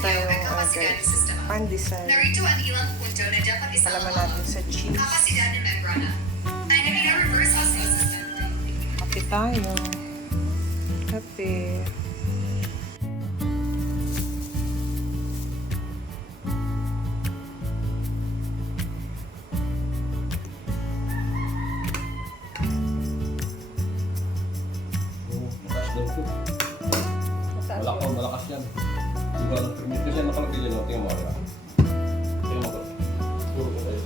tayong guys, pandesal. Palaman natin sa cheese. Kape tayo. Kape. Malakas yan. Diba nag-permit kasi nakalagay dyan. Tingnan mo kaya. Tingnan mo ko. Puro ko tayo.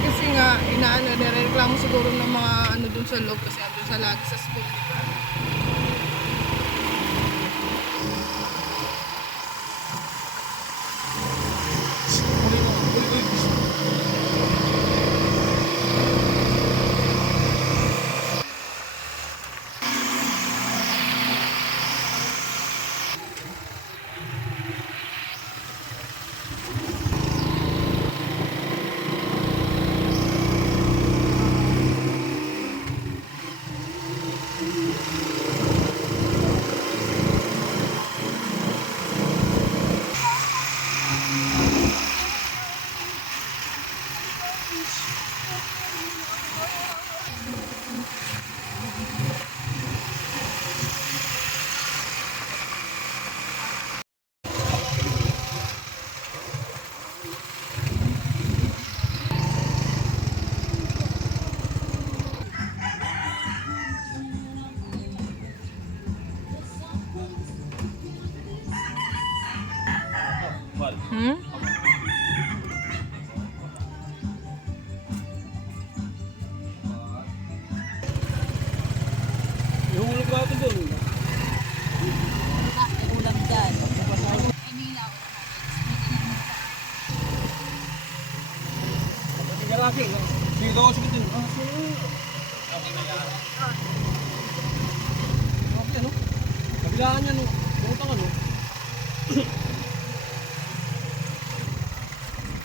Kasi nga, nireklamo siguro ng mga ano dun sa loob kasi andun sa lagi sa school, di ba? Hmm? Ihulog ko ako doon. Ulam dyan. Sige laki. Sige daw sige din. Okay ano? Kabilaan niya no. Butang ano?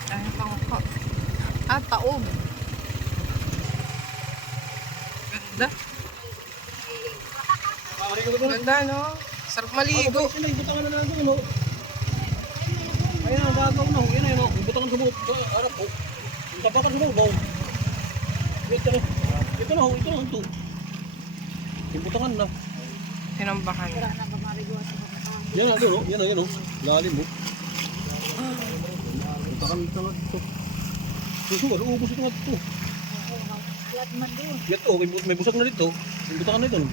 Ay, pangko. Ah, taob. Ganda. Ganda, no? Sarap maligo. Sila ibutangan na natin ano? Ayun ang gagawin na. Yan ayun. Ibutangan sa buhok. Harap po. Tapakan sa buhok. Ito na. Ito na. Ito na. Ito. Ibutangan na. Tinambakan. Yan na. Yan na. Yan na. Lalim mo. Ibutangan ito. Susunod. Uubos ito nga ito. Lahat man doon. Ito. May busag na dito. Ibutangan na ito. Yan.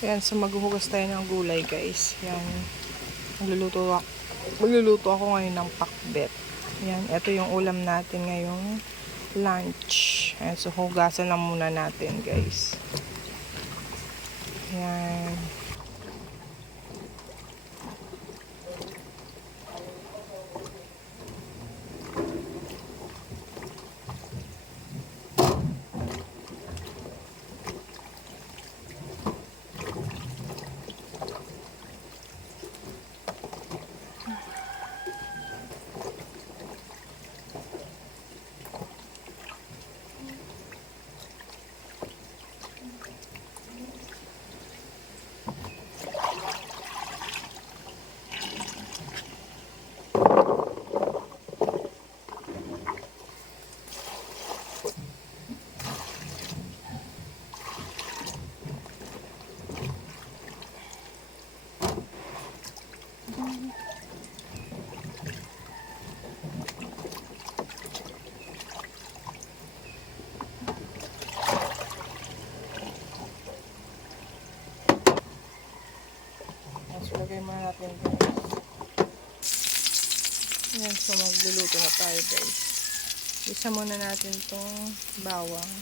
Yan, so maghuhugas tayo ng gulay, guys. Yan. Magluluto ako ngayon ng pakbet. Yan, ito yung ulam natin ngayong lunch. Yan, so hugasan lang muna natin, guys. Yan. So, lagay muna natin guys. Ayan, so magluluto na tayo guys. Isa muna natin tong bawang.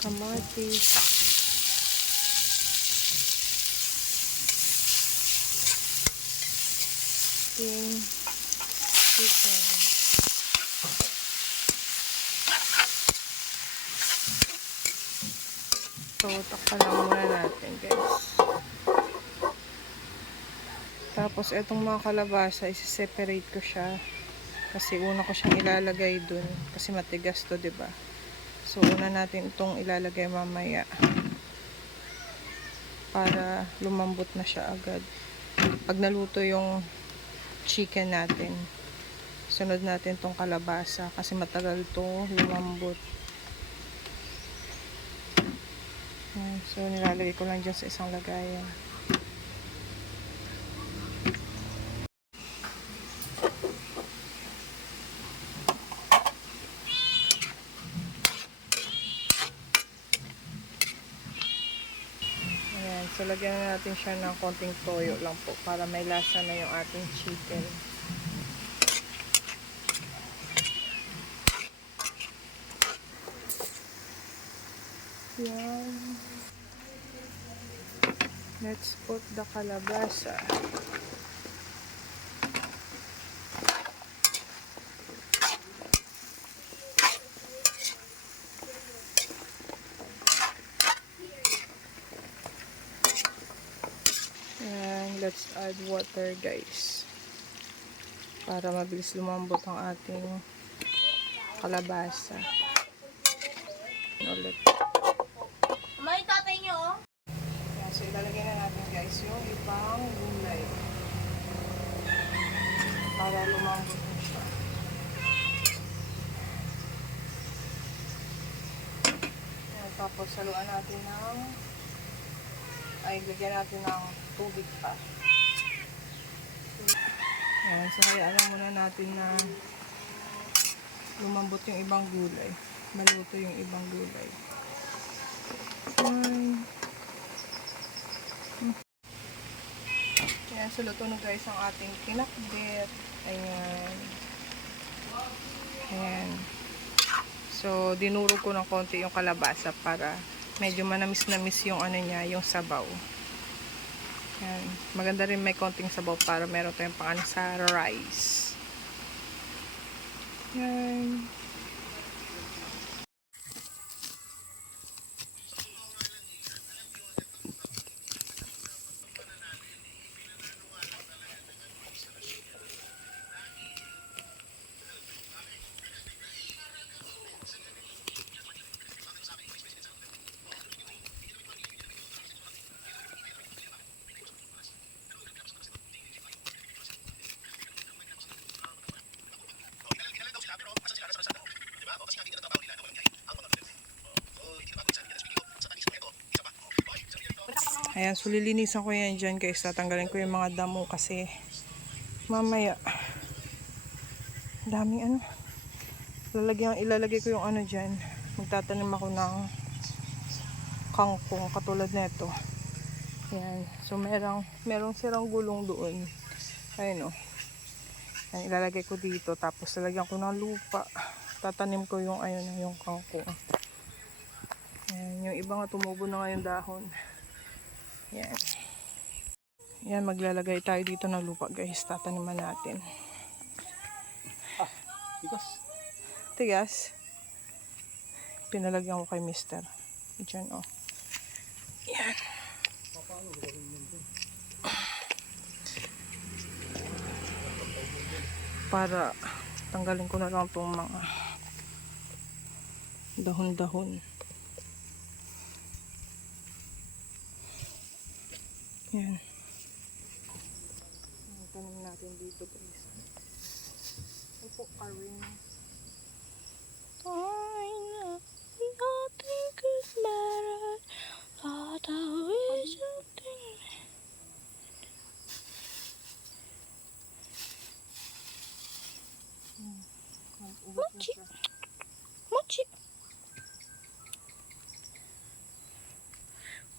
Kamatis. Ting. Chicken. So, takpan lang muna natin guys. Tapos, itong mga kalabasa, isi-separate ko siya. Kasi una ko siyang ilalagay dun. Kasi matigas to, diba? So, una natin itong ilalagay mamaya. Para lumambot na siya agad. Pag naluto yung chicken natin, sunod natin tong kalabasa. Kasi matagal to lumambot. So, nilalagay ko lang dyan sa isang lagayan. Ayan, so lagyan na natin siya ng konting toyo lang po para may lasa na yung ating chicken. Yan. Let's put the kalabasa. And let's add water guys. Para mabilis lumambot ang ating kalabasa. Ulit. May tatay niyo, oh. Yan, so ilalagay na natin guys yung ibang gulay. Para lumambot na siya. Yan, tapos saluan natin ng lagyan natin ng tubig pa. Yan, so kaya alam muna natin na lumambot yung ibang gulay. Maluto yung ibang gulay. Yan, so luto na guys ang ating pinakbet. Ayan. Ayan. So, dinuro ko ng konti yung kalabasa para medyo manamis-namis yung ano niya, yung sabaw. Yan. Maganda rin may konting sabaw para meron tayong pang sa rice. Yan. Ayan, so lilinisan ko yan dyan guys. Tatanggalin ko yung mga damo kasi mamaya daming ano. Ilalagay ko yung ano dyan. Magtatanim ako ng kangkong katulad nito. Ayan, so merong sirang gulong doon. Ayun o. Ayan, ilalagay ko dito. Tapos lalagyan ko ng lupa. Tatanim ko yung ayun, yung kangkong. Ayan, yung iba nga tumubo na nga yung dahon. Yan. Yan, maglalagay tayo dito ng lupa guys. Tataniman natin. Tigas. Tigas. Pinalagyan ko kay mister. Diyan oh. Yan. Para tanggalin ko na lang itong mga dahon-dahon. Yan. Ang tanim natin dito guys. Ito po karin. Nothing could matter. Thought I wish something. Mochi. Mochi.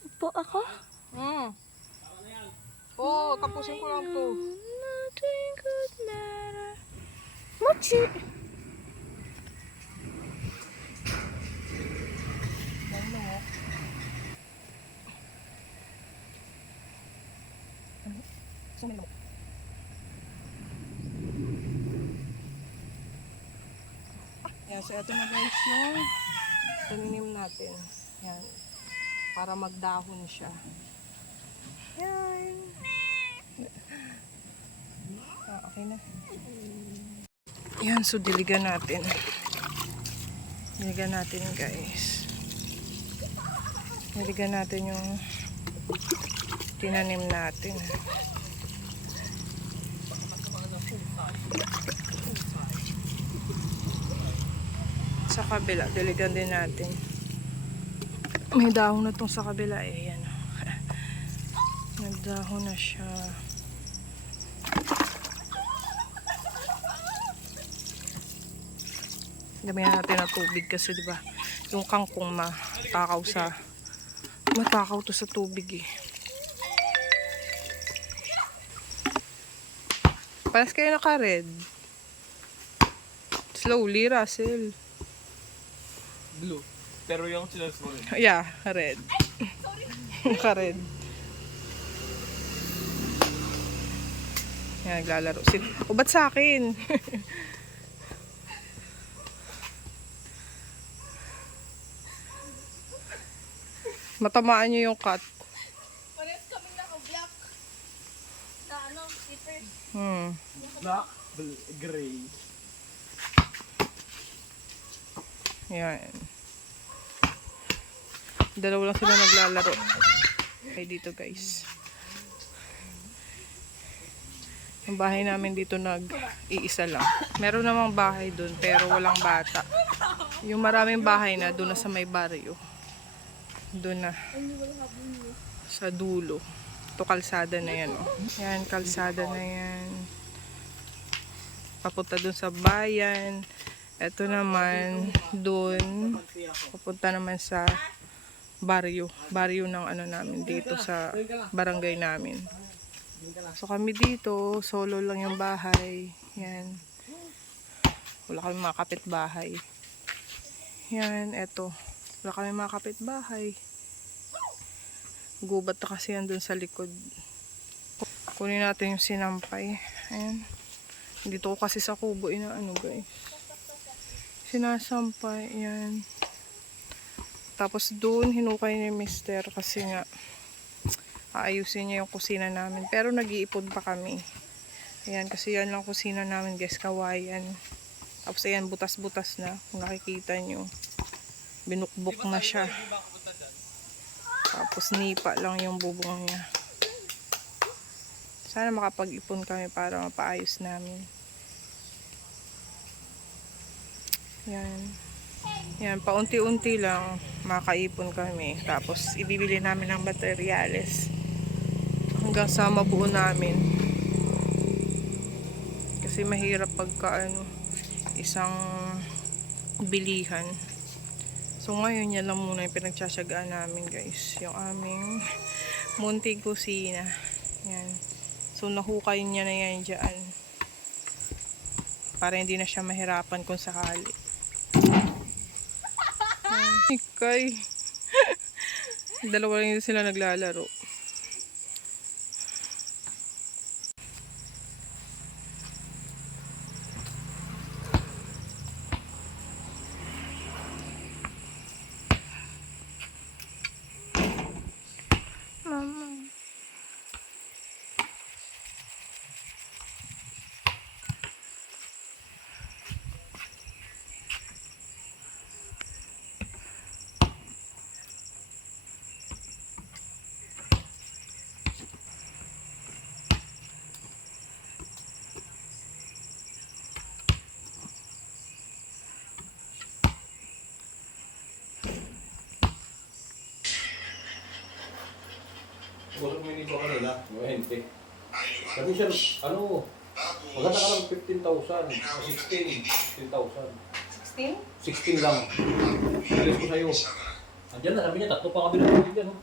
Upo ako? Oo, tapusin ko lang to. Nothing could matter. Mochi. Yan, so ito na guys yung taninim natin. Yan. Para magdahon siya. Yan. Okay na. Yan, so diligan natin. Diligan natin guys. Diligan natin yung tinanim natin. Sa kabila, diligan din natin. May dahon na tong sa kabila eh. Yan. Nagdahon na siya. Damihan natin ng tubig kasi diba yung kangkong matakaw to sa tubig eh. Paras kayo naka-red. Slowly, Russell. Blue. Pero yung sinas mo rin. Yeah, red. Naka-red. Yan, naglalaro. O, ba't sa akin? Matamaan nyo yung cut. Parehas kami naka-black. Na ano, zipper. Black, gray. Yan. Dalawa lang sila naglalaro. Okay, dito guys. Yung bahay namin dito nag-iisa lang. Meron namang bahay dun pero walang bata. Yung maraming bahay na dun na sa may baryo. Dun na. Sa dulo. Ito kalsada na yan. Oh. Yan, kalsada na yan. Papunta dun sa bayan. Ito naman dun. Papunta naman sa baryo. Baryo ng ano namin dito sa barangay namin. So kami dito, solo lang yung bahay. Yan. Wala kami mga kapitbahay. Yan, eto. Wala kami mga kapitbahay. Gubat na kasi yan dun sa likod. Kunin natin yung sinampay. Ayan. Dito ko kasi sa kubo inaano guys. Sinasampay. Ayan. Tapos dun hinukay ni mister kasi nga aayusin niya yung kusina namin. Pero nag-iipon pa kami. Ayan, kasi yan lang kusina namin guys. Kawayan. Tapos ayan, butas-butas na. Kung nakikita nyo. Binukbok na siya. Tapos nipa lang yung bubong niya. Sana makapag-ipon kami para mapaayos namin. Yan. Yan, paunti-unti lang makaipon kami. Tapos ibibili namin ng materyales. Hanggang sa mabuo namin. Kasi mahirap pagka isang bilihan. So ngayon yan lang muna yung pinagtsatsagaan namin guys. Yung aming munting kusina. Yan. So nahukay niya na yan dyan. Para hindi na siya mahirapan kung sakali. Ikay. Dalawa lang yun sila naglalaro. 20. Sabi siya, ano, maganda ka lang 15,000. 16,000. 16? 16 lang. Alis ko sa'yo. Andiyan na, sabi niya, tatlo pa kami ng dyan. Oh.